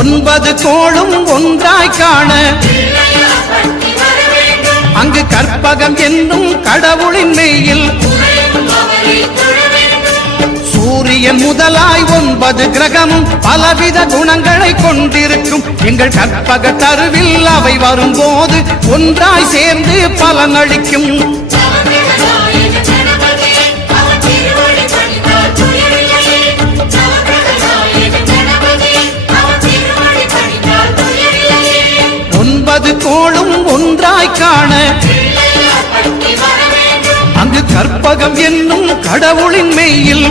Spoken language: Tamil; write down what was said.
9 கோளும் ஒன்றாய் காண அங்கு கற்பகம் என்னும் கடவுளின் மெய்யில் சூரியன் முதலாய் 9 கிரகமும் பலவித குணங்களை கொண்டிருக்கும் எங்கள் கற்பக தருவில் அவை வரும்போது ஒன்றாய் சேர்ந்து பலனளிக்கும். கோளும் ஒன்றாய் காண அங்கு கற்பகம் என்னும் கடவுளின் மெய்யில்